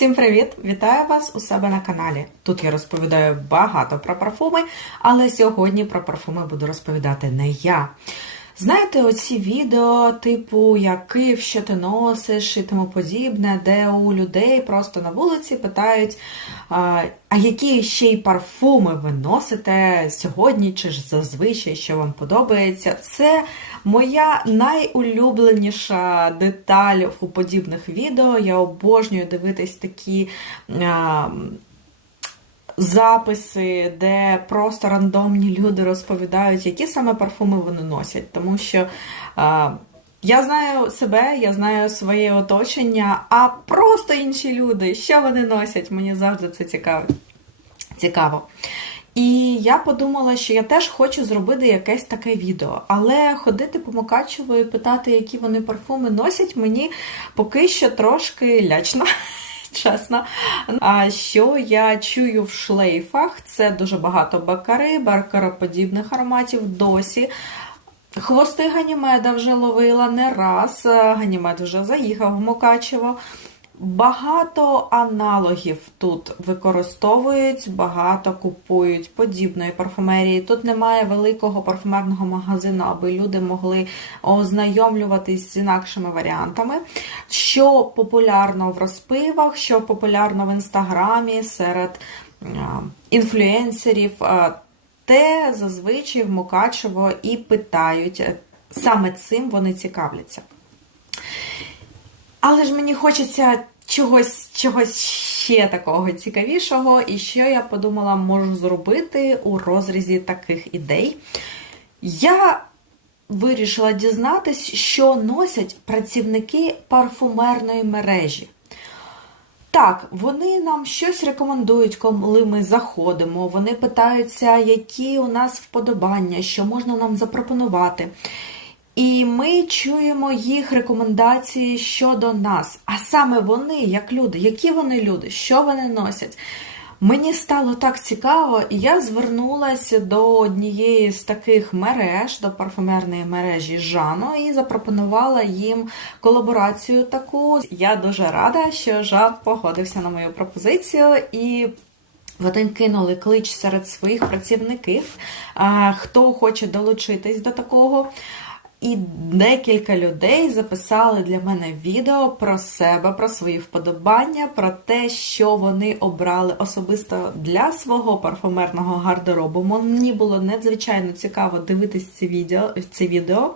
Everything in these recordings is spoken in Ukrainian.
Всім привіт! Вітаю вас у себе на каналі. Тут я розповідаю багато про парфуми, але сьогодні про парфуми буду розповідати не я. Знаєте, оці відео, типу, як Київ, що ти носиш і тому подібне, де у людей просто на вулиці питають, а, які ще й парфуми ви носите сьогодні чи ж зазвичай, що вам подобається. Це моя найулюбленіша деталь у подібних відео. Я обожнюю дивитись такі. Записи, де просто рандомні люди розповідають, які саме парфуми вони носять. Тому що а, я знаю себе, я знаю своє оточення, а просто інші люди, що вони носять, мені завжди це цікаво. цікаво. І я подумала, що я теж хочу зробити якесь таке відео. Але ходити по Мукачеву і питати, які вони парфуми носять, мені поки що трошки лячно. Чесно, а що я чую в шлейфах? Це дуже багато бакари, баркароподібних ароматів досі. Хвости Ганімеда вже ловила не раз. Ганімед вже заїхав в Мукачево. Багато аналогів тут використовують, багато купують подібної парфумерії. Тут немає великого парфумерного магазину, аби люди могли ознайомлюватись з інакшими варіантами. Що популярно в розпивах, що популярно в інстаграмі серед інфлюенсерів, те зазвичай в Мукачево і питають. Саме цим вони цікавляться. Але ж мені хочеться чогось чогось ще такого цікавішого, і що я подумала, можу зробити у розрізі таких ідей. Я вирішила дізнатись, що носять працівники парфумерної мережі. Так, вони нам щось рекомендують, коли ми заходимо. Вони питаються, які у нас вподобання, що можна нам запропонувати. І ми чуємо їх рекомендації щодо нас. А саме вони, як люди, які вони люди, що вони носять. Мені стало так цікаво, і я звернулася до однієї з таких мереж, до парфумерної мережі Жано, і запропонувала їм колаборацію таку. Я дуже рада, що Жан погодився на мою пропозицію і. Вони кинули клич серед своїх працівників, хто хоче долучитись до такого. І декілька людей записали для мене відео про себе, про свої вподобання, про те, що вони обрали особисто для свого парфумерного гардеробу. Мені було надзвичайно цікаво дивитись це відео. Це відео.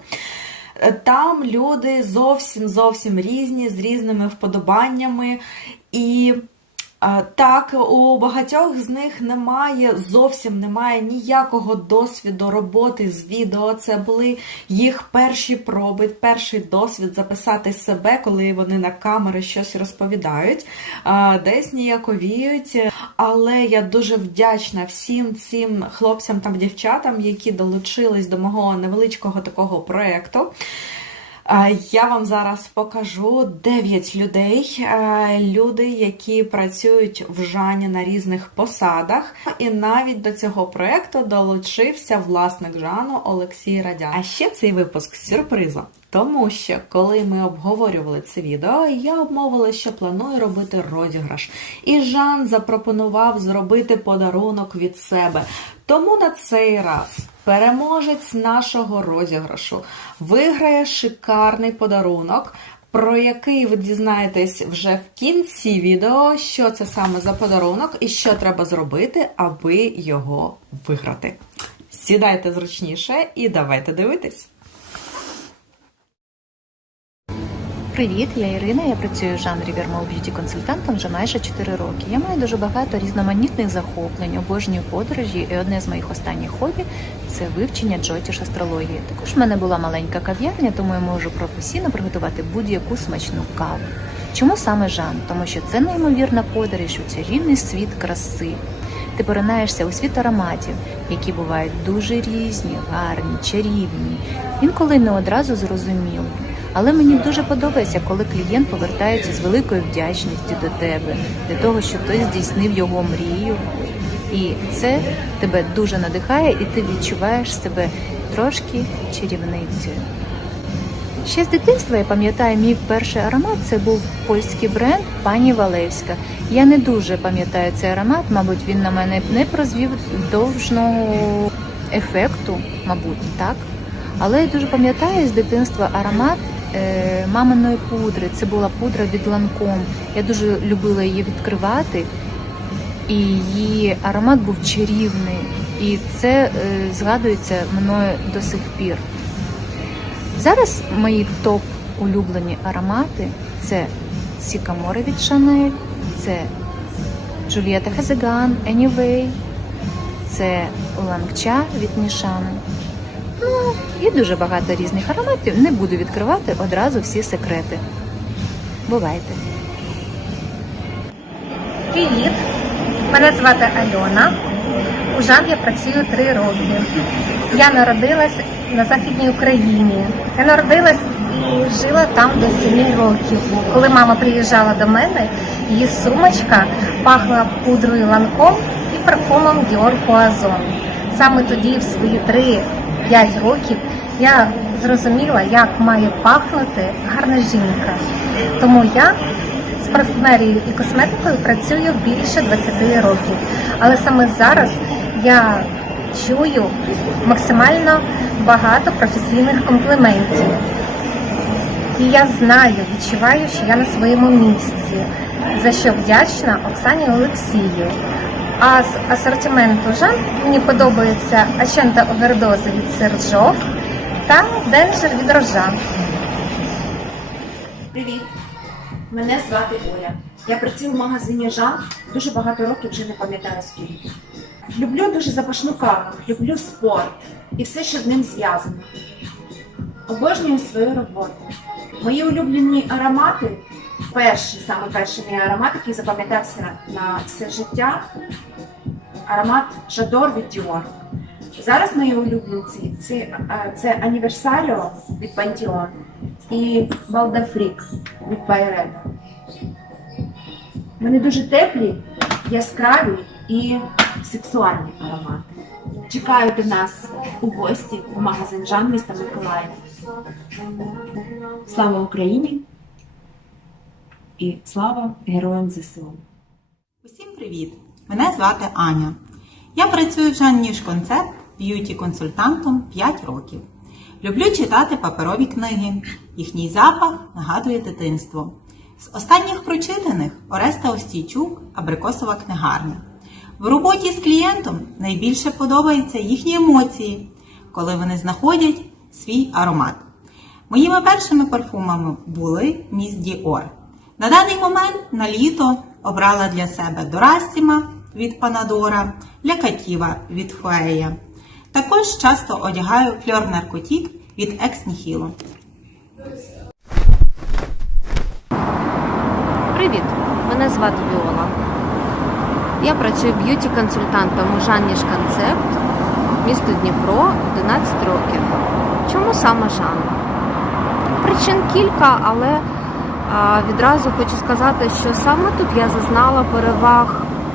Там люди зовсім зовсім різні, з різними вподобаннями. І так, у багатьох з них немає, зовсім немає ніякого досвіду роботи з відео. Це були їх перші проби, перший досвід записати себе, коли вони на камери щось розповідають, десь ніяковіють. Але я дуже вдячна всім цим хлопцям та дівчатам, які долучились до мого невеличкого такого проєкту. Я вам зараз покажу 9 людей, люди, які працюють в Жані на різних посадах. І навіть до цього проєкту долучився власник Жану Олексій Радян. А ще цей випуск сюрпризом. Тому що, коли ми обговорювали це відео, я обмовила, що планую робити розіграш. І Жан запропонував зробити подарунок від себе. Тому на цей раз переможець нашого розіграшу виграє шикарний подарунок, про який ви дізнаєтесь вже в кінці відео, що це саме за подарунок і що треба зробити, аби його виграти. Сідайте зручніше і давайте дивитись. Привіт, я Ірина. Я працюю в жанрі Вірмол б'юті консультантом вже майже 4 роки. Я маю дуже багато різноманітних захоплень, обожнюю подорожі, і одне з моїх останніх хобі це вивчення джотіш астрології. Також в мене була маленька кав'ярня, тому я можу професійно приготувати будь-яку смачну каву. Чому саме Жан? Тому що це неймовірна подорож у чарівний світ краси. Ти поринаєшся у світ ароматів, які бувають дуже різні, гарні, чарівні, інколи не одразу зрозумілі. Але мені дуже подобається, коли клієнт повертається з великою вдячністю до тебе, для того, щоб ти здійснив його мрію. І це тебе дуже надихає, і ти відчуваєш себе трошки чарівницею. Ще з дитинства я пам'ятаю, мій перший аромат це був польський бренд пані Валевська. Я не дуже пам'ятаю цей аромат, мабуть, він на мене не прозвів довжного ефекту, мабуть, так. Але я дуже пам'ятаю з дитинства аромат маминої пудри. Це була пудра від ланком. Я дуже любила її відкривати, і її аромат був чарівний. І це е, згадується мною до сих пір. Зараз мої топ улюблені аромати це Сікамори від Chanel, це Джульєта Хезеган, Anyway, це Лангча від Нішани. І дуже багато різних ароматів. Не буду відкривати одразу всі секрети. Бувайте! Привіт! Мене звати Альона. У ЖАН я працюю три роки. Я народилась на Західній Україні. Я народилась і жила там до 7 років. Коли мама приїжджала до мене, її сумочка пахла пудрою ланком і парфумом Dior Poison. Саме тоді, в свої 3-5 років, я зрозуміла, як має пахнути гарна жінка. Тому я з парфумерією і косметикою працюю більше 20 років. Але саме зараз я чую максимально багато професійних компліментів. І я знаю, відчуваю, що я на своєму місці, за що вдячна Оксані Олексію. А з асортименту Жан мені подобається Ачента Овердози від Серджов та Денджер від Рожан. Привіт! Мене звати Оля. Я працюю в магазині Жан дуже багато років вже не пам'ятаю скільки. Люблю дуже запашну каву, люблю спорт і все, що з ним зв'язано. Обожнюю свою роботу. Мої улюблені аромати, перший, саме перший мій аромат, який запам'ятався на все життя, аромат Жадор від Dior. Зараз мої улюбленці це, це Аніверсаліо від Pantene і Балдафрік від Байреда. Вони дуже теплі, яскраві і сексуальні аромати. Чекають до нас у гості у магазин Жан міста Миколаїв. Слава Україні і слава героям ЗСУ! Усім привіт! Мене звати Аня. Я працюю в Жанніш Концепт б'юті-консультантом 5 років. Люблю читати паперові книги. Їхній запах нагадує дитинство. З останніх прочитаних Ореста Остійчук Абрикосова книгарня. В роботі з клієнтом найбільше подобаються їхні емоції, коли вони знаходять свій аромат. Моїми першими парфумами були Міс Діор. На даний момент на літо обрала для себе Дорастіма від Панадора, Лякатіва від Фуея. Також часто одягаю фльор Наркотік від Екс Ніхіло. Привіт! Мене звати Віола. Я працюю б'юті-консультантом у Жанніш Концепт, місто Дніпро, 11 років. Чому саме Жан? Причин кілька, але відразу хочу сказати, що саме тут я зазнала переваг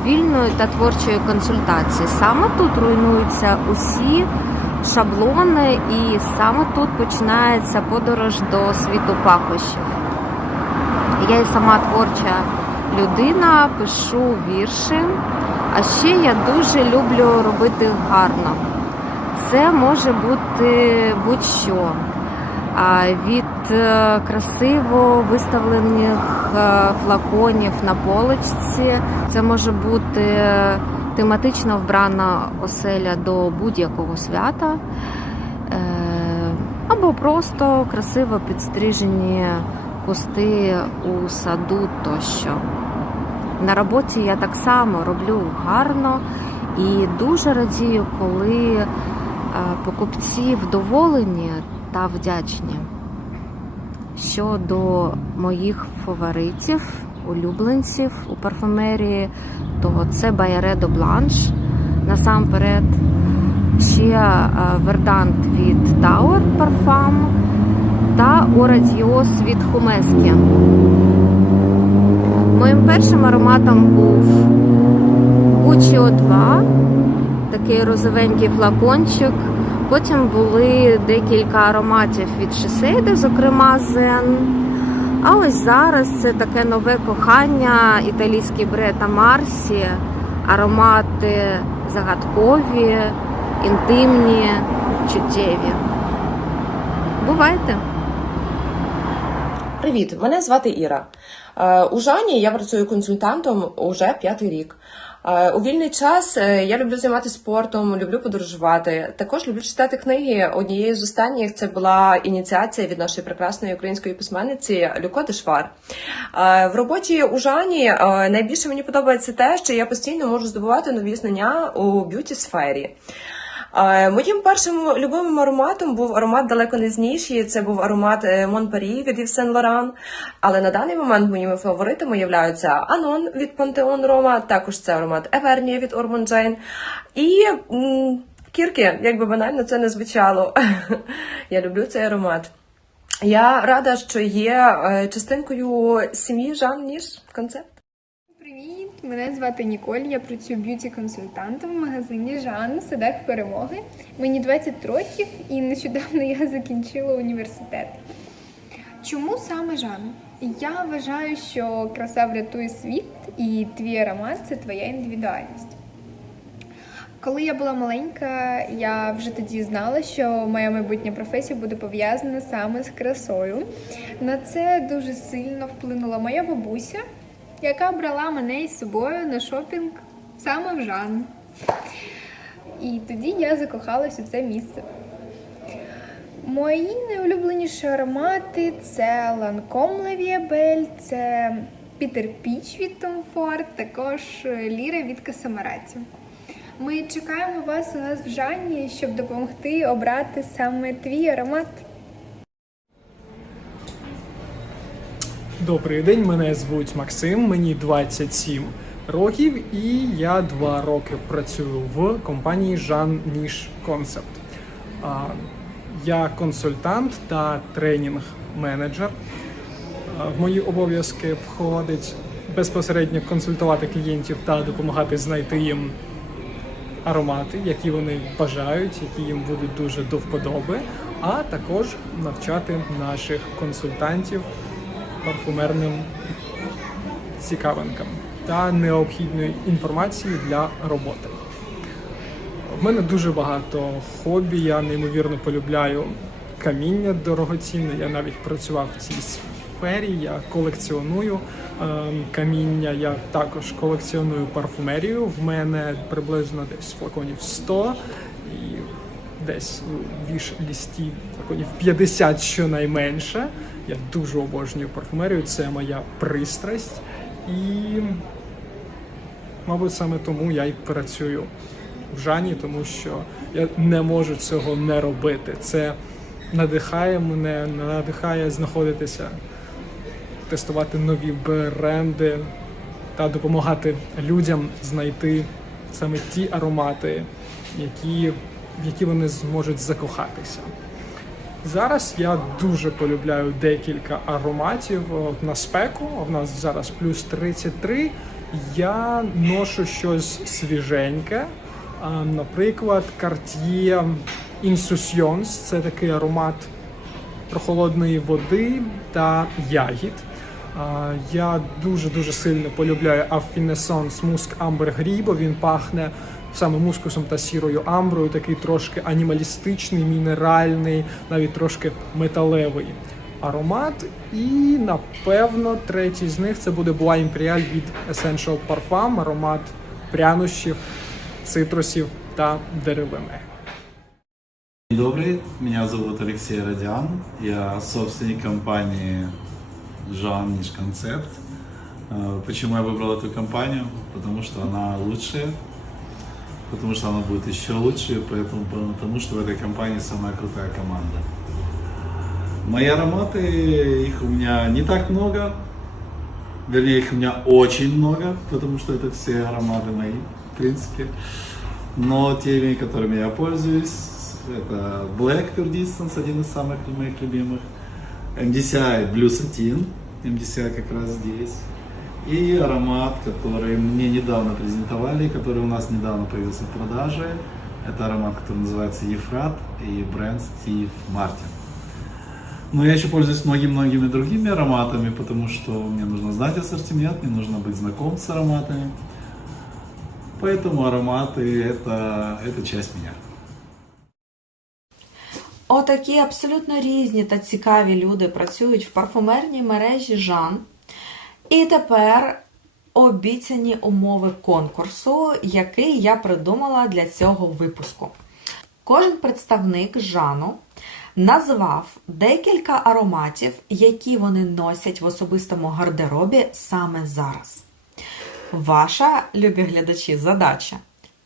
вільної та творчої консультації. Саме тут руйнуються усі шаблони, і саме тут починається подорож до світу пахощів. Я і сама творча людина, пишу вірші, а ще я дуже люблю робити гарно. Це може бути будь-що. Від е, красиво виставлених е, флаконів на поличці. Це може бути тематично вбрана оселя до будь-якого свята. Е, Або просто красиво підстрижені кусти у саду тощо. На роботі я так само роблю гарно і дуже радію, коли покупці вдоволені та вдячні. Щодо моїх фаворитів, улюбленців у парфумерії, то це Байередо Бланш. Насамперед, ще е, Вердант від Tower Parfum та Орадіос від Хумескі. Моїм першим ароматом був Guccio 2, такий розовенький флакончик, Потім були декілька ароматів від Шисейди, зокрема Зен. А ось зараз це таке нове кохання, італійський Брета Марсі, аромати загадкові, інтимні, чуттєві. Бувайте! Привіт, мене звати Іра. Е, У Жані я працюю консультантом уже п'ятий рік. Е, У вільний час е, я люблю займатися спортом, люблю подорожувати. Також люблю читати книги. Однією з останніх це була ініціація від нашої прекрасної української письменниці Люко Дешвар. Е, В роботі у Жані найбільше мені подобається те, що я постійно можу здобувати нові знання у б'юті сфері. Е, Моїм першим любимим ароматом був аромат далеко не з. Це був аромат е, Монпарі від Yves Saint Laurent. Але на даний момент моїми фаворитами являються Анон від Пантеон Рома, також це аромат Евернія від Urban Jane і Кірки, як би банально це не звучало. Я люблю цей аромат. Я рада, що є е, частинкою сім'ї Жан Ніж концепт. Мене звати Ніколь. Я працюю б'юті-консультантом в магазині Жан садах перемоги. Мені 20 років і нещодавно я закінчила університет. Чому саме Жан? Я вважаю, що краса врятує світ, і твій аромат це твоя індивідуальність. Коли я була маленька, я вже тоді знала, що моя майбутня професія буде пов'язана саме з красою. На це дуже сильно вплинула моя бабуся, яка брала мене із собою на шопінг саме в Жан. І тоді я закохалася в це місце. Мої найулюбленіші аромати це Lancome La Vie Belle, це Peter Peach від Tom Ford, також Ліра від Касамараці. Ми чекаємо вас у нас в Жанні, щоб допомогти обрати саме твій аромат. Добрий день, мене звуть Максим, мені 27 років, і я два роки працюю в компанії Жан Ніж Концепт. Я консультант та тренінг-менеджер. В мої обов'язки входить безпосередньо консультувати клієнтів та допомагати знайти їм аромати, які вони бажають, які їм будуть дуже до вподоби, а також навчати наших консультантів парфумерним цікавинкам та необхідною інформацією для роботи. В мене дуже багато хобі. Я неймовірно полюбляю каміння дорогоцінне. Я навіть працював в цій сфері. Я колекціоную ем, каміння. Я також колекціоную парфумерію. В мене приблизно десь флаконів 100 і десь у віш-лісті флаконів 50 щонайменше. Я дуже обожнюю парфумерію, це моя пристрасть. І, мабуть, саме тому я й працюю в Жані, тому що я не можу цього не робити. Це надихає мене, надихає знаходитися, тестувати нові бренди та допомагати людям знайти саме ті аромати, які, в які вони зможуть закохатися. Зараз я дуже полюбляю декілька ароматів От на спеку. У нас зараз плюс 33. Я ношу щось свіженьке. Наприклад, Cartier Insouciance. Це такий аромат прохолодної води та ягід. Я дуже дуже сильно полюбляю Affinescence Musk Amber Грібо. Він пахне саме мускусом та сірою амброю, такий трошки анімалістичний, мінеральний, навіть трошки металевий аромат. І напевно третій з них це буде Bois Imperial від Essential Parfum, аромат прянощів, цитрусів та деревини. День Добрый, меня зовут Алексей Родян, я собственник компании Жан Ниш Концепт. Э, Почему я выбрал эту компанию? Потому что она лучшая, потому что она будет еще лучше, поэтому, потому что в этой компании самая крутая команда. Мои ароматы, их у меня не так много, вернее, их у меня очень много, потому что это все ароматы мои, в принципе. Но теми, которыми я пользуюсь, это Black Pure Distance, один из самых моих любимых. MDCI Blue Satin, MDCI как раз здесь. И аромат, который мне недавно презентовали, который у нас недавно появился в продаже, Это аромат, который называется Ефрат и бренд Стив Мартин. Но я еще пользуюсь многими-многими другими ароматами, потому что мне нужно знать ассортимент, мне нужно быть знаком с ароматами. Поэтому ароматы это, это часть меня. Отакі абсолютно різні та цікаві люди працюють в парфумерній мережі Жан. І тепер обіцяні умови конкурсу, який я придумала для цього випуску. Кожен представник Жану назвав декілька ароматів, які вони носять в особистому гардеробі саме зараз. Ваша, любі глядачі, задача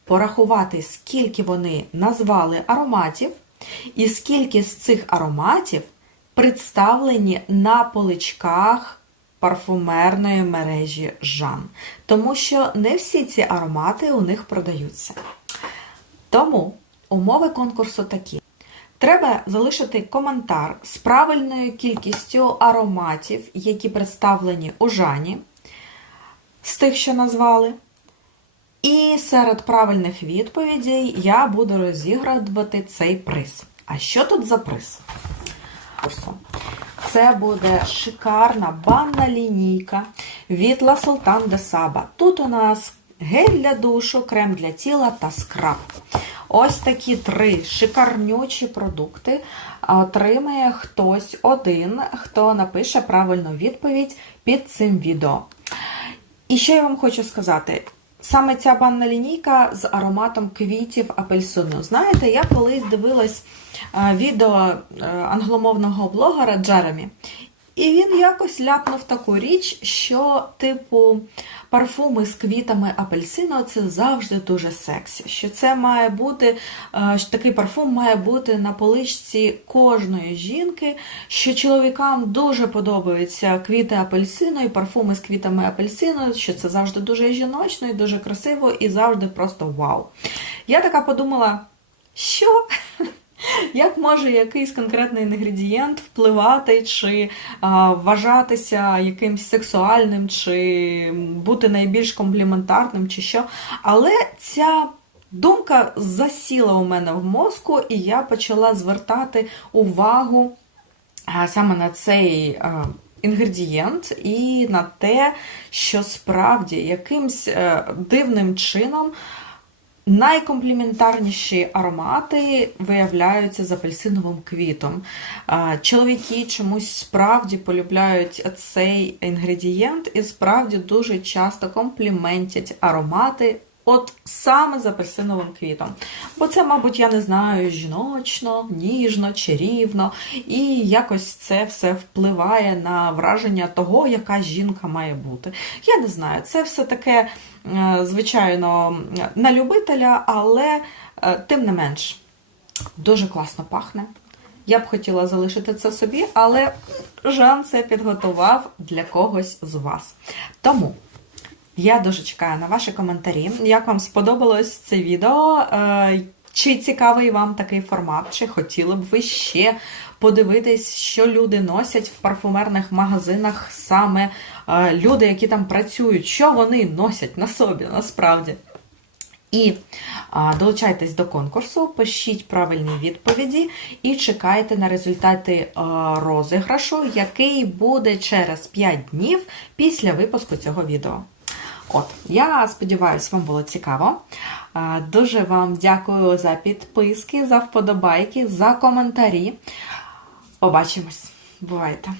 порахувати, скільки вони назвали ароматів, і скільки з цих ароматів представлені на поличках парфумерної мережі Жан. Тому що не всі ці аромати у них продаються. Тому умови конкурсу такі. Треба залишити коментар з правильною кількістю ароматів, які представлені у Жані, з тих, що назвали. І серед правильних відповідей я буду розігрувати цей приз. А що тут за приз? Це буде шикарна банна лінійка від La Sultan de Saba. Тут у нас гель для душу, крем для тіла та скраб. Ось такі три шикарнючі продукти отримає хтось один, хто напише правильну відповідь під цим відео. І що я вам хочу сказати? Саме ця банна лінійка з ароматом квітів апельсину. Знаєте, я колись дивилась е, відео е, англомовного блогера Джеремі, і він якось ляпнув таку річ, що, типу, парфуми з квітами апельсину це завжди дуже сексі. Що це має бути, е, що такий парфум має бути на поличці кожної жінки, що чоловікам дуже подобаються квіти апельсину і парфуми з квітами апельсину, що це завжди дуже жіночно і дуже красиво, і завжди просто вау. Я така подумала, що? Як може якийсь конкретний інгредієнт впливати, чи а, вважатися якимсь сексуальним, чи бути найбільш компліментарним, чи що. Але ця думка засіла у мене в мозку, і я почала звертати увагу а, саме на цей. а, Інгредієнт і на те, що справді якимсь е, дивним чином Найкомпліментарніші аромати виявляються з апельсиновим квітом. Чоловіки чомусь справді полюбляють цей інгредієнт і справді дуже часто компліментять аромати. От саме з апельсиновим квітом. Бо це, мабуть, я не знаю, жіночно, ніжно, чарівно, і якось це все впливає на враження того, яка жінка має бути. Я не знаю, це все таке, е, звичайно, на любителя, але е, тим не менш, дуже класно пахне. Я б хотіла залишити це собі, але Жан це підготував для когось з вас. Тому. Я дуже чекаю на ваші коментарі. Як вам сподобалось це відео? Е, Чи цікавий вам такий формат? Чи хотіли б ви ще подивитись, що люди носять в парфумерних магазинах, саме е, люди, які там працюють, що вони носять на собі насправді? І долучайтесь до конкурсу, пишіть правильні відповіді і чекайте на результати розіграшу, який буде через 5 днів після випуску цього відео. От, я сподіваюся, вам було цікаво. Дуже вам дякую за підписки, за вподобайки, за коментарі. Побачимось. Бувайте!